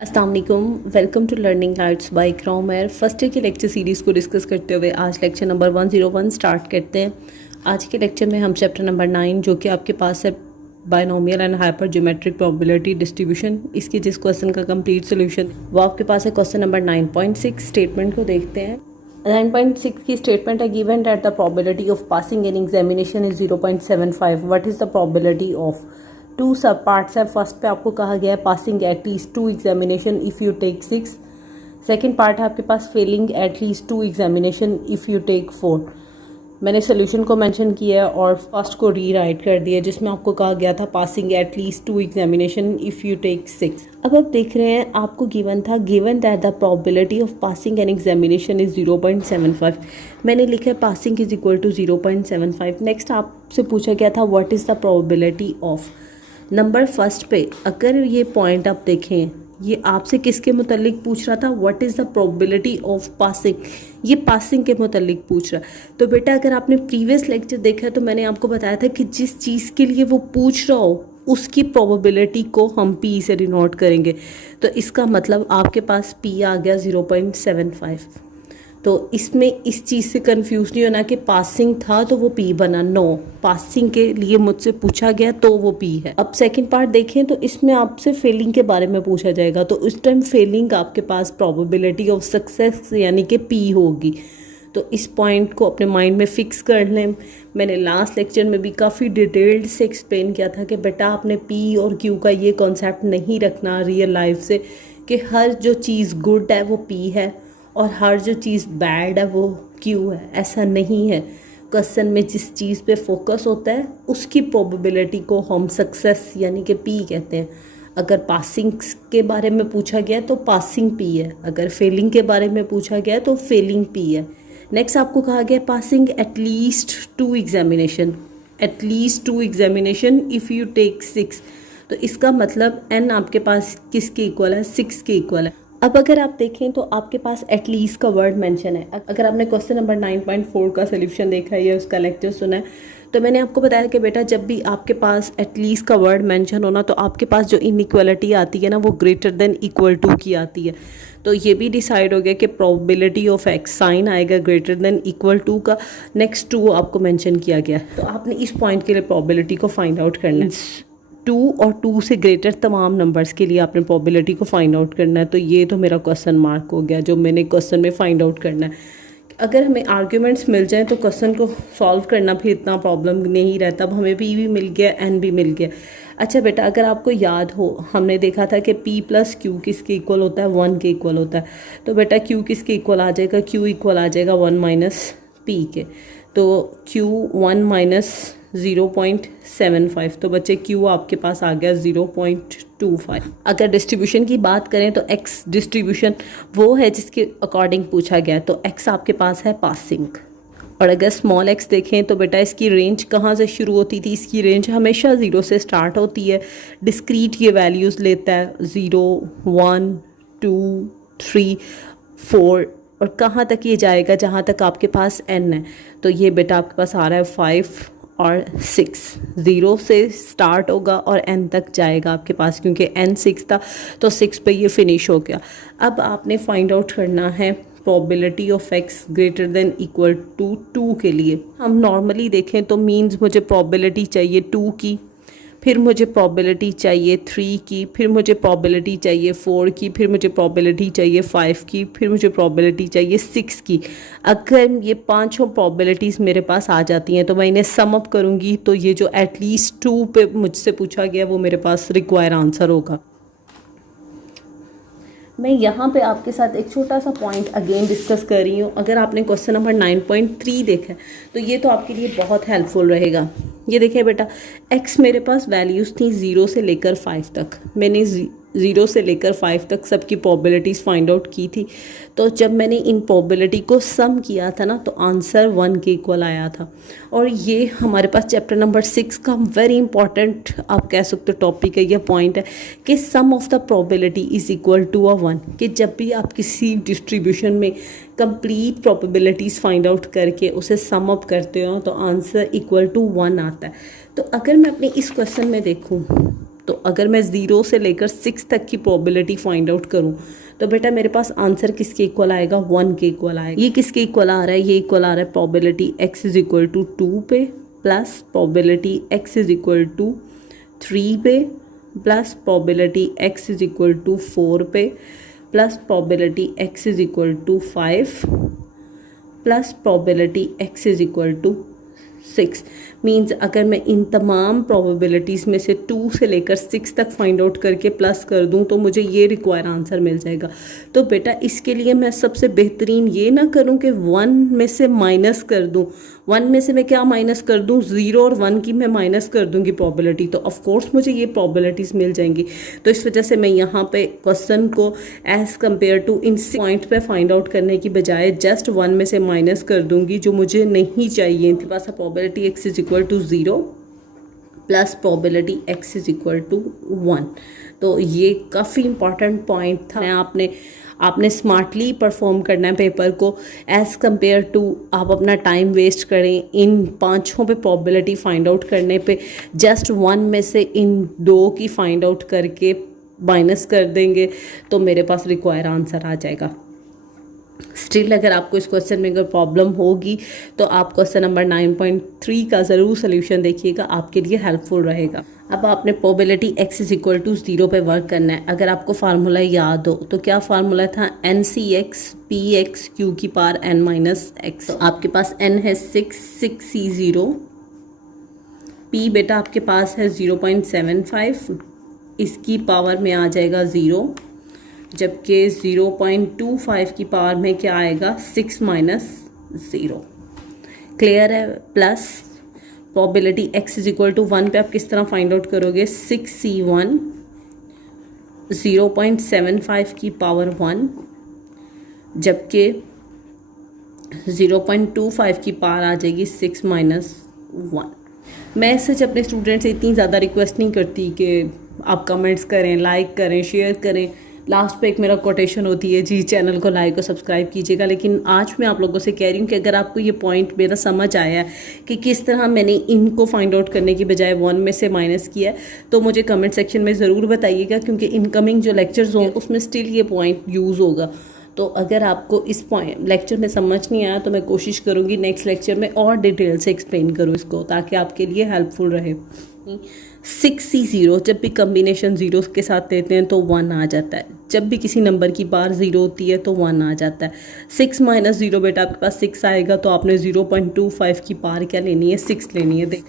अस्सलाम वालेकुम, welcome to learning lights by क्रोमेर। फर्स्ट ईयर की लेक्चर सीरीज़ को डिस्कस करते हुए आज लेक्चर नंबर 101 स्टार्ट करते हैं। आज के लेक्चर में हम चैप्टर नंबर 9 जो कि आपके पास है binomial and hyper geometric probability distribution, इसकी जिस क्वेश्चन का कंप्लीट सोल्यूशन वो आपके पास है क्वेश्चन नंबर 9.6। स्टेटमेंट को देखते हैं। 9.6 की स्टेटमेंट है, given that the probability of passing an examination is 0.75, what is the probability of. Two sub parts है। फर्स्ट पे आपको कहा गया है passing at least 2 examination if you take 6। Second part है आपके पास failing at least 2 examination if you take 4। मैंने सोल्यूशन को मेंशन किया है और फर्स्ट को रीराइट कर दिया जिसमें आपको कहा गया था passing at least 2 examination if you take 6। अब आप देख रहे हैं आपको गिवन था, given that the probability of passing an examination is 0.75। मैंने लिखा है passing is equal to 0.75। Next आपसे पूछा गया था what is the probability of. Number first पे अगर ये पॉइंट आप देखें, ये आपसे किसके मुतल्लिक पूछ रहा था, what is the probability of passing. ये पासिंग के मुतल्लिक पूछ रहा है। तो बेटा अगर आपने प्रीवियस लेक्चर देखा है तो मैंने आपको बताया था कि जिस चीज़ के लिए वो पूछ रहा हो उसकी प्रोबेबिलिटी को हम पी से डिनोट करेंगे। तो इसका मतलब आपके पास पी आ गया 0.75। तो इसमें इस चीज़ से कंफ्यूज नहीं होना कि पासिंग था तो वो पी बना। नो, पासिंग के लिए मुझसे पूछा गया तो वो पी है। अब सेकंड पार्ट देखें तो इसमें आपसे फेलिंग के बारे में पूछा जाएगा। तो उस टाइम फेलिंग आपके पास प्रोबेबिलिटी ऑफ सक्सेस यानी कि पी होगी। तो इस पॉइंट को अपने माइंड में फिक्स कर लें। मैंने लास्ट लेक्चर में भी काफ़ी डिटेल्ड से एक्सप्लेन किया था कि बेटा आपने पी और क्यू का ये कॉन्सेप्ट नहीं रखना रियल लाइफ से कि हर जो चीज़ गुड है वो पी है और हर जो चीज़ बैड है वो क्यू है। ऐसा नहीं है। क्वेश्चन में जिस चीज़ पे फोकस होता है उसकी प्रोबेबिलिटी को हम सक्सेस यानी कि पी कहते हैं। अगर पासिंग के बारे में पूछा गया तो पासिंग पी है, अगर फेलिंग के बारे में पूछा गया तो फेलिंग पी है। नेक्स्ट आपको कहा गया passing at least 2 examination, at least 2 examination if you take 6। तो इसका मतलब एन आपके पास किसके इक्वल है, 6 के इक्वल है। अब अगर आप देखें तो आपके पास एटलीस्ट का वर्ड मेंशन है। अगर आपने क्वेश्चन नंबर 9.4 का सोल्यूशन देखा है या उसका लेक्चर सुना है तो मैंने आपको बताया कि बेटा जब भी आपके पास एटलीस्ट का वर्ड मेंशन होना तो आपके पास जो इनइक्वालिटी आती है ना वो ग्रेटर देन इक्वल टू की आती है। तो ये भी डिसाइड हो गया कि प्रोबेबिलिटी ऑफ एक्स साइन आएगा ग्रेटर देन इक्वल टू का। नेक्स्ट 2 आपको मेंशन किया गया। तो आपने इस पॉइंट के लिए प्रोबेबिलिटी को फाइंड आउट करना है। 2 और 2 से ग्रेटर तमाम नंबर्स के लिए आपने प्रोबेबिलिटी को फाइंड आउट करना है। तो ये तो मेरा क्वेश्चन मार्क हो गया जो मैंने क्वेश्चन में फाइंड आउट करना है। अगर हमें आर्ग्यूमेंट्स मिल जाएं तो क्वेश्चन को सॉल्व करना फिर इतना प्रॉब्लम नहीं रहता। अब हमें पी भी मिल गया, एन भी मिल गया। अच्छा बेटा अगर आपको याद हो हमने देखा था कि p प्लस क्यू किसके इक्वल होता है, 1 के इक्वल होता है। तो बेटा q किसके इक्वल आ जाएगा, q इक्वल आ जाएगा 1 माइनस p के। तो q 1 माइनस 0.75। तो बच्चे q आपके पास आ गया 0.25। अगर डिस्ट्रीब्यूशन की बात करें तो x डिस्ट्रीब्यूशन वो है जिसके अकॉर्डिंग पूछा गया। तो x आपके पास है पासिंग। और अगर स्मॉल x देखें तो बेटा इसकी रेंज कहाँ से शुरू होती थी, इसकी रेंज हमेशा 0 से स्टार्ट होती है। डिस्क्रीट ये वैल्यूज़ लेता है 0, 1, 2, 3, 4 और कहाँ तक ये जाएगा जहाँ तक आपके पास n है। तो ये बेटा आपके पास आ रहा है 5 और 6। 0 से स्टार्ट होगा और n तक जाएगा आपके पास क्योंकि n 6 था तो 6 पे ये फिनिश हो गया। अब आपने फाइंड आउट करना है probability of x greater than equal to 2 के लिए। हम नॉर्मली देखें तो मीन्स मुझे प्रोबेबिलिटी चाहिए 2 की, फिर मुझे प्रोबेबिलिटी चाहिए 3 की, फिर मुझे प्रोबेबिलिटी चाहिए 4 की, फिर मुझे प्रोबेबिलिटी चाहिए 5 की, फिर मुझे प्रोबेबिलिटी चाहिए 6 की। अगर ये पांचों प्रोबेबिलिटीज़ मेरे पास आ जाती हैं तो मैं इन्हें सम अप करूँगी तो ये जो एटलीस्ट 2 पे मुझसे पूछा गया वो मेरे पास रिक्वायर आंसर होगा। मैं यहाँ पे आपके साथ एक छोटा सा पॉइंट अगेन डिस्कस कर रही हूँ। अगर आपने क्वेश्चन नंबर 9.3 देखा है तो ये तो आपके लिए बहुत हेल्पफुल रहेगा। ये देखिए बेटा x मेरे पास वैल्यूज़ थी 0 से लेकर 5 तक। मैंने 0 से लेकर 5 तक सबकी प्रोबेबिलिटीज़ फाइंड आउट की थी। तो जब मैंने इन प्रोबेबिलिटी को सम किया था ना तो आंसर 1 के इक्वल आया था। और ये हमारे पास चैप्टर नंबर 6 का वेरी इंपॉर्टेंट आप कह सकते हो टॉपिक है, यह पॉइंट है कि sum of the probability is equal to 1। कि जब भी आप किसी डिस्ट्रीब्यूशन में कंप्लीट प्रोबेबिलिटीज़ फाइंड आउट करके उसे सम अप करते हो तो आंसर इक्वल टू 1 आता है। तो अगर मैं अपने इस क्वेश्चन में देखूँ तो अगर मैं 0 से लेकर 6 तक की प्रोबेबिलिटी फाइंड आउट करूं तो बेटा मेरे पास आंसर किसके इक्वल आएगा, 1 के इक्वल आएगा। ये किसके इक्वल आ रहा है, ये इक्वल आ रहा है probability x is equal to 2 पे plus probability x is equal to 3 पे plus probability x is equal to 4 पे plus probability x is equal to 5 plus probability x is equal to 6। Means अगर मैं इन तमाम probabilities में से 2 से लेकर 6 तक फाइंड आउट करके प्लस कर दूं तो मुझे ये रिक्वायर आंसर मिल जाएगा। तो बेटा इसके लिए मैं सबसे बेहतरीन ये ना करूं कि 1 में से माइनस कर दूं। 1 में से मैं क्या माइनस कर दूं, 0 और 1 की मैं माइनस कर दूंगी प्रोबेबिलिटी, तो ऑफ कोर्स मुझे ये प्रोबेबिलिटीज़ मिल जाएंगी। तो इस वजह से मैं यहाँ पे क्वेश्चन को एज़ कम्पेयर टू इन पॉइंट पे फाइंड आउट करने की बजाय जस्ट 1 में से माइनस कर दूंगी जो मुझे नहीं चाहिए। इनके पास probability x is equal to 0 plus probability x is equal to 1। तो ये काफ़ी इंपॉर्टेंट पॉइंट था। आपने स्मार्टली परफॉर्म करना है पेपर को एज़ कम्पेयर टू आप अपना टाइम वेस्ट करें इन 5 पे प्रोबेबिलिटी फाइंड आउट करने पे। जस्ट 1 में से इन 2 की फाइंड आउट करके माइनस कर देंगे तो मेरे पास रिक्वायर आंसर आ जाएगा। स्टिल अगर आपको इस क्वेश्चन में अगर प्रॉब्लम होगी तो आप क्वेश्चन नंबर 9.3 का ज़रूर सोल्यूशन देखिएगा, आपके लिए हेल्पफुल रहेगा। अब आपने probability x is equal to 0 पे वर्क करना है। अगर आपको फार्मूला याद हो तो क्या फार्मूला था, NCx px q की पावर n माइनस एक्स। तो आपके पास n है 6c0, p बेटा आपके पास है 0.75, इसकी पावर में आ जाएगा 0, जबकि 0.25 की पावर में क्या आएगा 6 माइनस 0। क्लियर है। Plus probability x is equal to 1 पे आप किस तरह फाइंड आउट करोगे, 6c1 0.75 की पावर 1, जबकि 0.25 की पावर आ जाएगी 6 माइनस 1। मैं सच अपने स्टूडेंट से इतनी ज़्यादा रिक्वेस्ट नहीं करती कि आप कमेंट्स करें, लाइक करें, शेयर करें। लास्ट पे एक मेरा कोटेशन होती है, जी चैनल को लाइक और सब्सक्राइब कीजिएगा। लेकिन आज मैं आप लोगों से कह रही हूँ कि अगर आपको ये पॉइंट मेरा समझ आया है कि किस तरह मैंने इनको फाइंड आउट करने की बजाय 1 में से माइनस किया है तो मुझे कमेंट सेक्शन में ज़रूर बताइएगा, क्योंकि इनकमिंग जो लेक्चर्स होंगे उसमें स्टिल ये पॉइंट यूज़ होगा। तो अगर आपको इस पॉइंट लेक्चर में समझ नहीं आया तो मैं कोशिश करूँगी नेक्स्ट लेक्चर में और डिटेल से एक्सप्लेन करूँ इसको, ताकि आपके लिए हेल्पफुल रहे। 6c0 जब भी कम्बिनेशन 0 के साथ देते हैं तो 1 आ जाता है, जब भी किसी नंबर की पावर 0 होती है तो 1 आ जाता है। 6 माइनस 0 बेटा आपके पास 6 आएगा, तो आपने 0.25 की पावर क्या लेनी है, 6 लेनी है। देख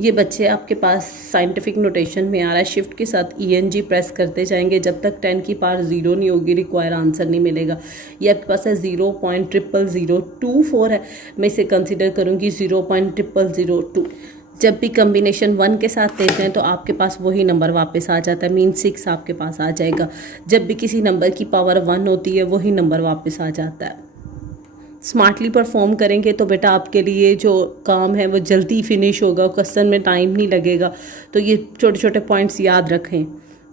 ये बच्चे आपके पास साइंटिफिक नोटेशन में आ रहा है, शिफ्ट के साथ ENG प्रेस करते जाएंगे जब तक 10 की पावर 0 नहीं होगी रिक्वायर आंसर नहीं मिलेगा। ये आपके पास है 0.0024 है, मैं इसे कंसिडर करूँगी 0.0002। जब भी कम्बिनेशन 1 के साथ देते हैं तो आपके पास वही नंबर वापस आ जाता है, मीन 6 आपके पास आ जाएगा। जब भी किसी नंबर की पावर 1 होती है वही नंबर वापस आ जाता है। स्मार्टली परफॉर्म करेंगे तो बेटा आपके लिए जो काम है वो जल्दी फिनिश होगा, क्वेश्चन में टाइम नहीं लगेगा। तो ये छोटे छोटे पॉइंट्स याद रखें।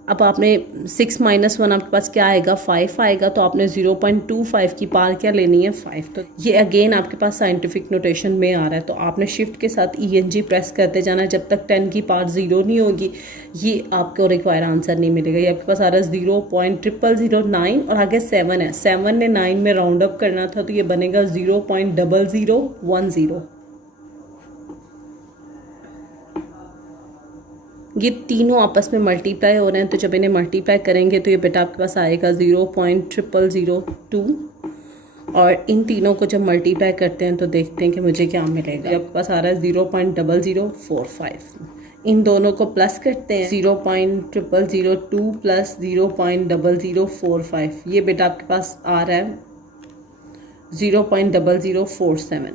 अब आपने 6 माइनस 1 आपके पास क्या आएगा, 5 आएगा, तो आपने 0.25 की पावर क्या लेनी है, 5। तो ये अगेन आपके पास साइंटिफिक नोटेशन में आ रहा है, तो आपने शिफ्ट के साथ ENG प्रेस करते जाना जब तक 10 की पावर 0 नहीं होगी, ये आपको रिक्वायर आंसर नहीं मिलेगा। ये आपके पास आ रहा है 0.0009 और आगे 7 है, 7 ने 9 में राउंड अप करना था तो ये बनेगा 0.0010। ये तीनों आपस में मल्टीप्लाई हो रहे हैं, तो जब इन्हें मल्टीप्लाई करेंगे तो ये बेटा आपके पास आएगा 0.0002, और इन तीनों को जब मल्टीप्लाई करते हैं तो देखते हैं कि मुझे क्या मिलेगा। ये आपके पास आ रहा है 0.0045। इन दोनों को प्लस करते हैं, 0.0002 प्लस 0.0045, ये बेटा आपके पास आ रहा है 0.0047।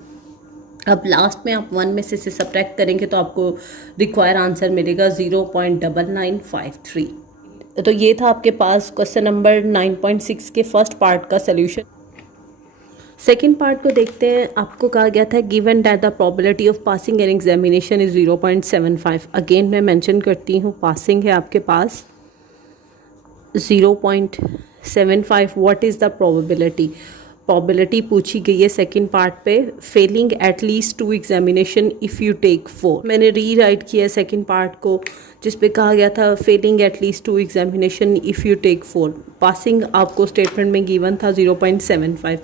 अब लास्ट में आप 1 में से सब्ट्रैक्ट करेंगे तो आपको रिक्वायर आंसर मिलेगा 0.9953। तो ये था आपके पास क्वेश्चन नंबर 9.6 के फर्स्ट पार्ट का सोल्यूशन। सेकेंड पार्ट को देखते हैं। आपको कहा गया था given that the probability of passing an examination is 0.75। Again मैं मेंशन करती हूँ, पासिंग है आपके पास 0.75। What is the probability? Probability पूछी गई है सेकंड पार्ट पे, failing at least 2 examination if you take 4। मैंने री राइट किया है सेकंड पार्ट को, जिस पे कहा गया था failing at least 2 examination if you take 4। Passing आपको स्टेटमेंट में गिवन था 0.75।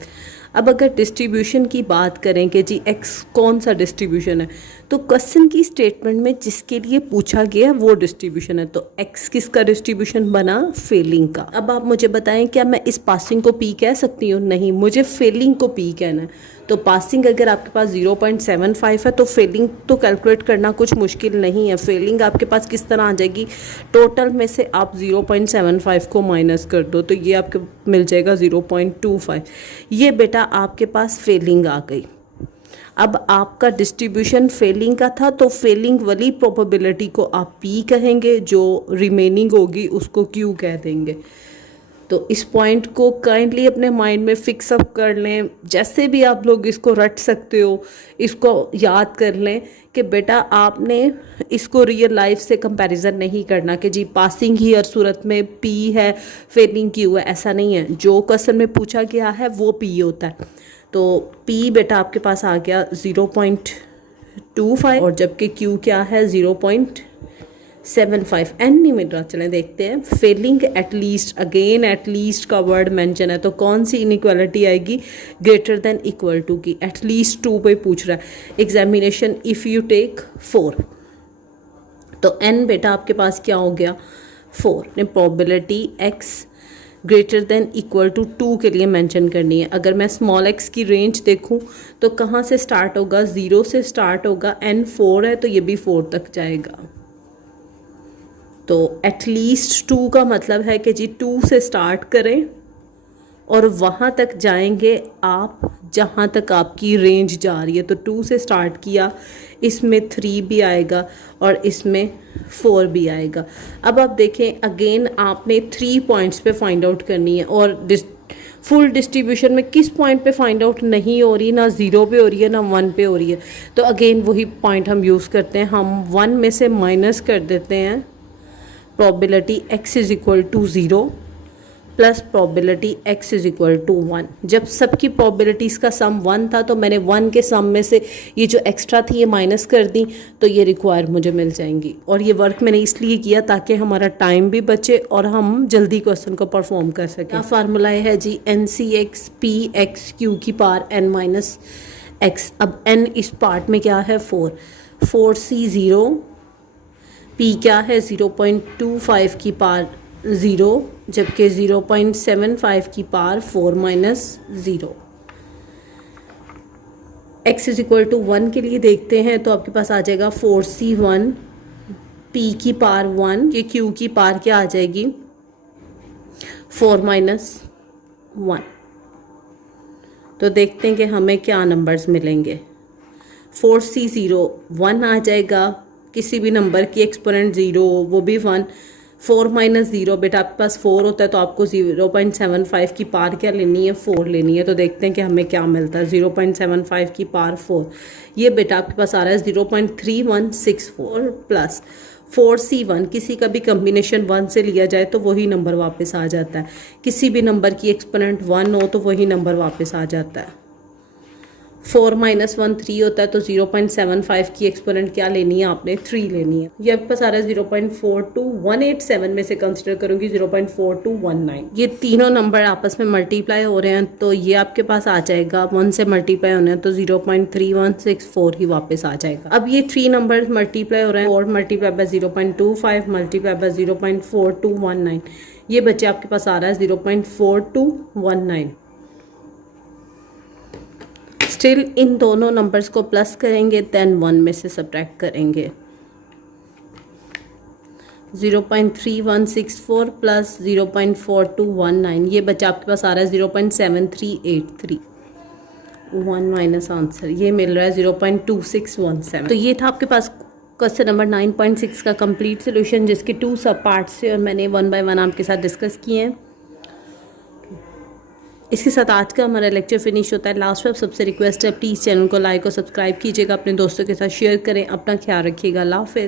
अब अगर डिस्ट्रीब्यूशन की बात करें कि जी एक्स कौन सा डिस्ट्रीब्यूशन है, तो क्वेश्चन की स्टेटमेंट में जिसके लिए पूछा गया वो डिस्ट्रीब्यूशन है, तो एक्स किसका डिस्ट्रीब्यूशन बना, फेलिंग का। अब आप मुझे बताएं क्या मैं इस पासिंग को पी कह सकती हूँ, नहीं, मुझे फेलिंग को पी कहना है। तो पासिंग अगर आपके पास 0.75 है तो फेलिंग तो कैलकुलेट करना कुछ मुश्किल नहीं है। फेलिंग आपके पास किस तरह आ जाएगी, टोटल में से आप 0.75 को माइनस कर दो तो ये आपके मिल जाएगा 0.25। ये बेटा आपके पास फेलिंग आ गई। अब आपका डिस्ट्रीब्यूशन फेलिंग का था तो फेलिंग वाली प्रोबेबिलिटी को आप पी कहेंगे, जो रिमेनिंग होगी उसको क्यू कह देंगे। तो इस पॉइंट को काइंडली अपने माइंड में फिक्स अप कर लें, जैसे भी आप लोग इसको रट सकते हो, इसको याद कर लें कि बेटा आपने इसको रियल लाइफ से कंपैरिजन नहीं करना कि जी पासिंग ही हर सूरत में पी है, फेलिंग क्यू है, ऐसा नहीं है। जो क्वेश्चन में पूछा गया है वो पी होता है। तो पी बेटा आपके पास आ गया 0.25 और जबकि क्यू क्या है 0.75। एन नहीं मिल रहा, चलें देखते हैं। फेलिंग एटलीस्ट, अगेन एटलीस्ट का वर्ड मेंशन है, तो कौन सी इनइक्वालिटी आएगी, ग्रेटर देन इक्वल टू की। एटलीस्ट 2 पे पूछ रहा है, एग्जामिनेशन इफ़ यू टेक 4, तो एन बेटा आपके पास क्या हो गया 4 ने। Probability X greater than equal to 2 के लिए मेंशन करनी है। अगर मैं स्मॉल एक्स की रेंज देखूं तो कहाँ से स्टार्ट होगा, 0 से स्टार्ट होगा, एन 4 है तो ये भी 4 तक जाएगा। तो एटलीस्ट 2 का मतलब है कि जी 2 से स्टार्ट करें और वहाँ तक जाएंगे आप जहाँ तक आपकी रेंज जा रही है। तो 2 से स्टार्ट किया, इसमें 3 भी आएगा और इसमें 4 भी आएगा। अब आप देखें अगेन आपने 3 पॉइंट्स पे फाइंड आउट करनी है और फुल डिस्ट्रीब्यूशन में किस पॉइंट पे फाइंड आउट नहीं हो रही, ना 0 पे हो रही है ना 1 पे हो रही है। तो अगेन वही पॉइंट हम यूज़ करते हैं, हम 1 में से माइनस कर देते हैं probability x is equal to 0 plus probability x is equal to 1। जब सबकी प्रोबेबिलिटीज़ का सम 1 था तो मैंने 1 के सम में से ये जो एक्स्ट्रा थी ये माइनस कर दी, तो ये रिक्वायर मुझे मिल जाएंगी। और ये वर्क मैंने इसलिए किया ताकि हमारा टाइम भी बचे और हम जल्दी क्वेश्चन को परफॉर्म कर सकें। क्या फार्मूला है जी, NCX P x Q की पावर n माइनस एक्स। अब n इस पार्ट में क्या है 4C 0, P क्या है 0.25 की पावर 0, जबकि 0.75 की power 4 minus 0। x is equal to 1 के लिए देखते हैं तो आपके पास आ जाएगा 4C1 P की पावर 1, ये Q की पावर क्या आ जाएगी 4 माइनस 1। तो देखते हैं कि हमें क्या नंबर्स मिलेंगे। 4C0 1 आ जाएगा, किसी भी नंबर की एक्सपोनेंट 0 वो भी 1। 4 माइनस 0 बेटा आपके पास 4 होता है तो आपको 0.75 की पावर क्या लेनी है 4 लेनी है। तो देखते हैं कि हमें क्या मिलता है 0.75 की पावर 4, ये बेटा आपके पास आ रहा है 0.3164 प्लस 4C1। किसी का भी कम्बिनेशन 1 से लिया जाए तो वही नंबर वापस आ जाता है, किसी भी नंबर की एक्सपोनेंट 1 हो तो वही नंबर वापस आ जाता है। 4 माइनस 1 3 होता है तो 0.75 की एक्सपोनेंट क्या लेनी है आपने 3 लेनी है। ये आपके पास आ रहा है 0.42187 में से कंसिडर करूँगी 0.4219। ये तीनों नंबर आपस में मल्टीप्लाई हो रहे हैं तो ये आपके पास आ जाएगा 1 से मल्टीप्लाई होने हैं तो 0.3164 ही वापस आ जाएगा। अब ये 3 नंबर मल्टीप्लाई हो रहे हैं, 4 मल्टीप्लाई बाय 0.25 मल्टीप्लाई बाय 0.4219, ये बच्चे आपके पास आ रहा है 0.4219। स्टिल इन दोनों नंबर्स को प्लस करेंगे देन 1 में से सब्ट्रैक्ट करेंगे। 0.3164 प्लस 0.4219, ये बच्चा आपके पास आ रहा है 0.7383। 1 माइनस आंसर ये मिल रहा है 0.2617। तो ये था आपके पास क्वेश्चन नंबर 9.6 का कंप्लीट सोल्यूशन, जिसके 2 सब पार्ट्स से और मैंने 1 बाय 1 आपके साथ डिस्कस किए हैं। इसके साथ आज का हमारा लेक्चर फिनिश होता है। लास्ट में सबसे रिक्वेस्ट है प्लीज़ चैनल को लाइक और सब्सक्राइब कीजिएगा, अपने दोस्तों के साथ शेयर करें, अपना ख्याल रखिएगा। अल्लाह हाफ़िज़।